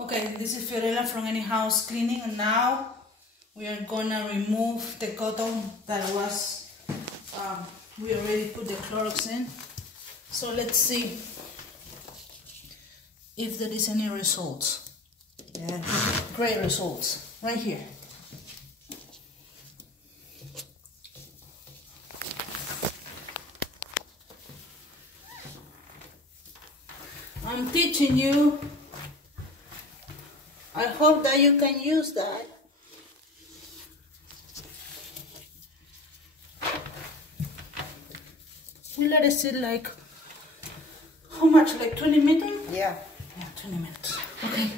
Okay, this is Fiorella from Any House Cleaning, and now we are gonna remove the cotton that was, we already put the Clorox in. So let's see if there is any results. Yeah, great results, right here. I'm teaching you. I hope that you can use that. We let it sit like, how much, like 20 minutes? Yeah. Yeah, 20 minutes. Okay.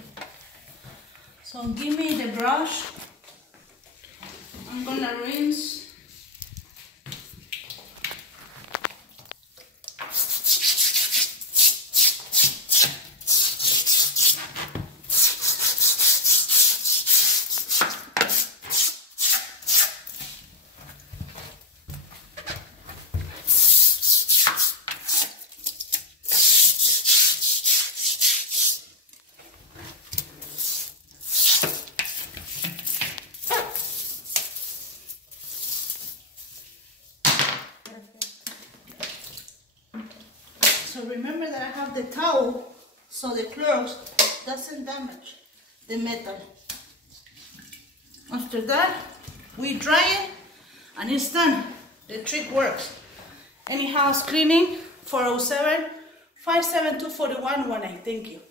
So give me the brush. I'm gonna rinse. So remember that I have the towel, so the Clorox doesn't damage the metal. After that, we dry it and it's done. The trick works. Any House Cleaning, 407-572-4118. Thank you.